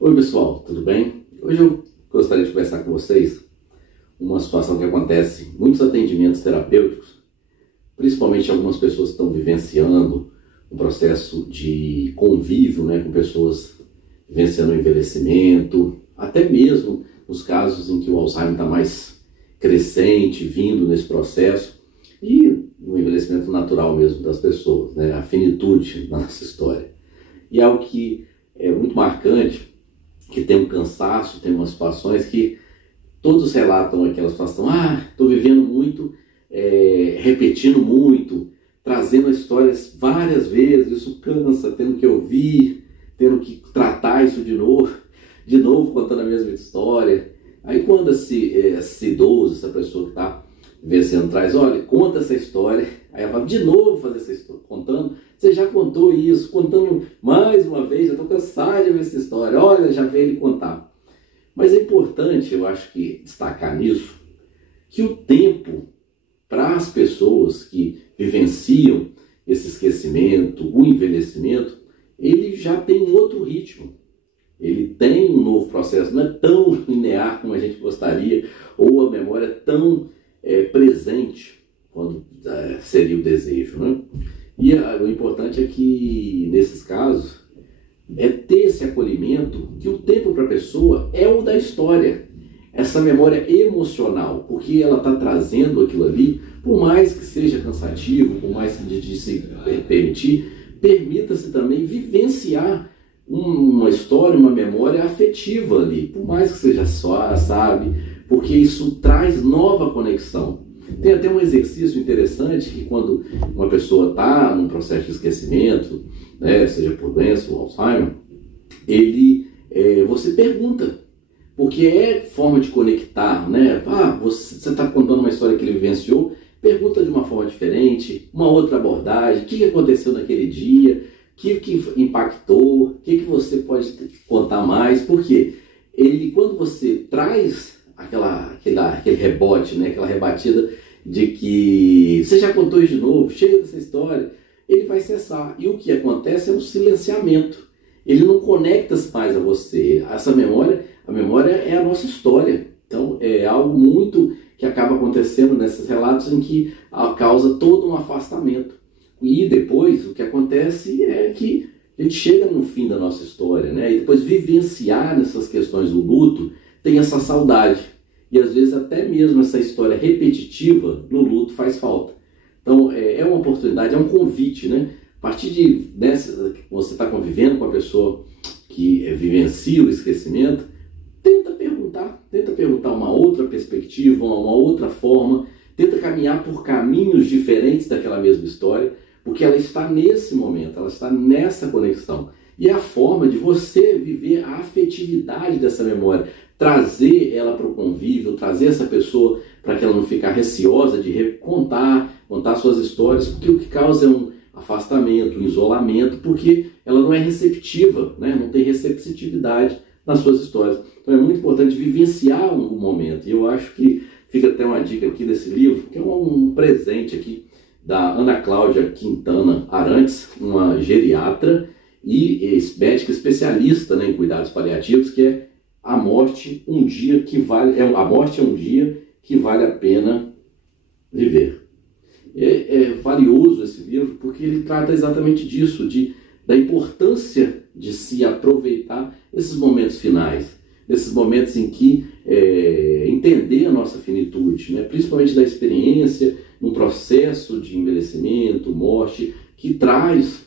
Oi pessoal, tudo bem? Hoje eu gostaria de conversar com vocês uma situação que acontece em muitos atendimentos terapêuticos, principalmente algumas pessoas que estão vivenciando um processo de convívio, com pessoas vivenciando o envelhecimento, até mesmo nos casos em que o Alzheimer está mais crescente, vindo nesse processo, e no envelhecimento natural mesmo das pessoas, a finitude da nossa história. E algo que é muito marcante, que tem um cansaço, tem umas situações que todos relatam aquela situação, estou vivendo muito, repetindo muito, trazendo as histórias várias vezes, isso cansa, tendo que ouvir, tendo que tratar isso de novo contando a mesma história. Aí quando esse idoso, essa pessoa que está vivenciando traz, olha, conta essa história, aí ela fala, de novo fazer essa história, contando, você já contou isso, contando mais uma vez, já estou cansado de ver essa história, olha, já veio ele contar. Mas é importante, eu acho que destacar nisso, que o tempo para as pessoas que vivenciam esse esquecimento, o envelhecimento, ele já tem um outro ritmo. Ele tem um novo processo, não é tão linear como a gente gostaria, ou a memória é tão presente quando seria o desejo, E o importante é que, nesses casos, é ter esse acolhimento, que o tempo para a pessoa é o da história, essa memória emocional, porque ela está trazendo aquilo ali, por mais que seja cansativo, por mais que de se permitir, permita-se também vivenciar uma história, uma memória afetiva ali, por mais que seja só, sabe, porque isso traz nova conexão. Tem até um exercício interessante que quando uma pessoa está num processo de esquecimento, seja por doença ou Alzheimer, você pergunta, porque é forma de conectar, você está contando uma história que ele vivenciou, pergunta de uma forma diferente, uma outra abordagem, o que aconteceu naquele dia, o que impactou, o que você pode contar mais, porque quando você traz aquele rebote, aquela rebatida de que você já contou isso de novo, chega dessa história, ele vai cessar. E o que acontece é um silenciamento. Ele não conecta mais a você. Essa memória, a memória é a nossa história. Então é algo muito que acaba acontecendo nesses relatos em que causa todo um afastamento. E depois o que acontece é que a gente chega no fim da nossa história, E depois vivenciar nessas questões do luto, tem essa saudade. E às vezes até mesmo essa história repetitiva no luto faz falta. Então é uma oportunidade, é um convite, A partir dessa que você está convivendo com a pessoa que vivencia o esquecimento, tenta perguntar uma outra perspectiva, uma outra forma, tenta caminhar por caminhos diferentes daquela mesma história, porque ela está nesse momento, ela está nessa conexão. E é a forma de você viver a afetividade dessa memória, trazer ela para o convívio, trazer essa pessoa para que ela não fique receosa de contar suas histórias, porque o que causa é um afastamento, um isolamento, porque ela não é receptiva, não tem receptividade nas suas histórias. Então é muito importante vivenciar um momento. E eu acho que fica até uma dica aqui desse livro, que é um presente aqui da Ana Cláudia Quintana Arantes, uma geriatra e médica especialista em cuidados paliativos, que é A Morte é um Dia que Vale a Pena Viver. É valioso esse livro porque ele trata exatamente disso, da importância de se aproveitar esses momentos finais, esses momentos em que entender a nossa finitude, principalmente da experiência, num processo de envelhecimento, morte, que traz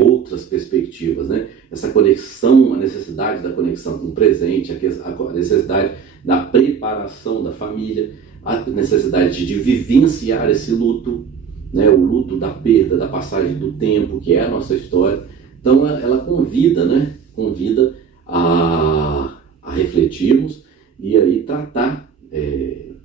outras perspectivas, Essa conexão, a necessidade da conexão com o presente, a necessidade da preparação da família, a necessidade de vivenciar esse luto, o luto da perda, da passagem do tempo, que é a nossa história. Então ela convida a refletirmos e aí tratar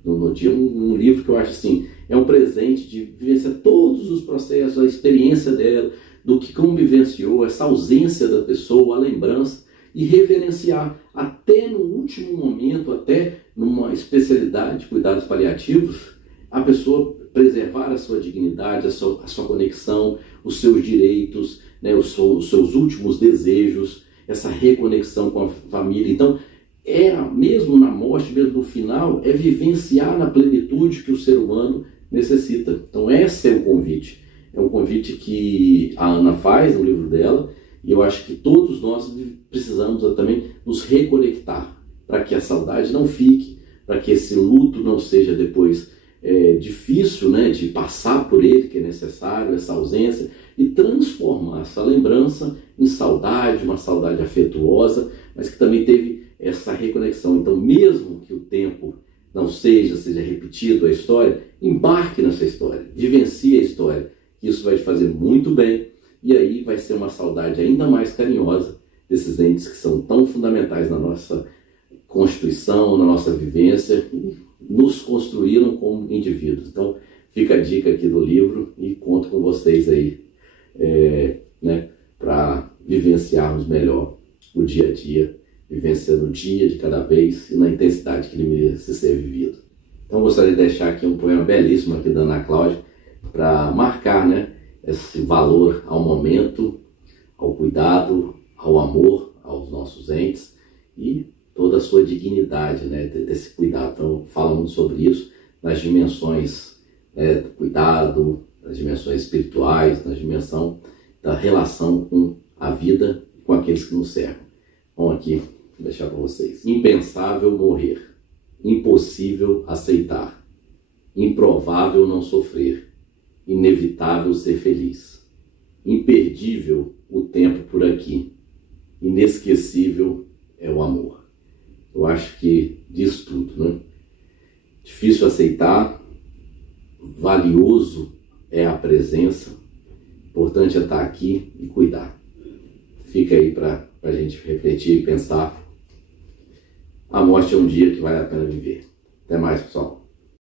no dia um livro que eu acho assim, é um presente de vivenciar todos os processos, a experiência dela, do que como vivenciou, essa ausência da pessoa, a lembrança, e reverenciar até no último momento, até numa especialidade de cuidados paliativos, a pessoa preservar a sua dignidade, a sua conexão, os seus direitos, os seus últimos desejos, essa reconexão com a família. Então, mesmo na morte, mesmo no final, é vivenciar na plenitude que o ser humano necessita. Então, esse é o convite. É um convite que a Ana faz no livro dela, e eu acho que todos nós precisamos também nos reconectar, para que a saudade não fique, para que esse luto não seja depois difícil, né, de passar por ele, que é necessário, essa ausência, e transformar essa lembrança em saudade, uma saudade afetuosa, mas que também teve essa reconexão. Então, mesmo que o tempo não seja repetido a história, embarque nessa história, vivencie a história. Isso vai te fazer muito bem, e aí vai ser uma saudade ainda mais carinhosa desses entes que são tão fundamentais na nossa constituição, na nossa vivência, e nos construíram como indivíduos. Então, fica a dica aqui do livro e conto com vocês aí, para vivenciarmos melhor o dia a dia, vivenciando o dia de cada vez e na intensidade que ele merece ser vivido. Então, gostaria de deixar aqui um poema belíssimo aqui da Ana Cláudia, para marcar, né, esse valor ao momento, ao cuidado, ao amor, aos nossos entes e toda a sua dignidade, né, desse cuidado. Então, fala muito sobre isso nas dimensões do cuidado, nas dimensões espirituais, na dimensão da relação com a vida e com aqueles que nos cercam. Bom, aqui, vou deixar para vocês. Impensável morrer, impossível aceitar, improvável não sofrer, inevitável ser feliz, imperdível o tempo por aqui, inesquecível é o amor. Eu acho que diz tudo, né? Difícil aceitar, valioso é a presença, importante é estar aqui e cuidar. Fica aí para a gente refletir e pensar. A morte é um dia que vale a pena viver. Até mais, pessoal.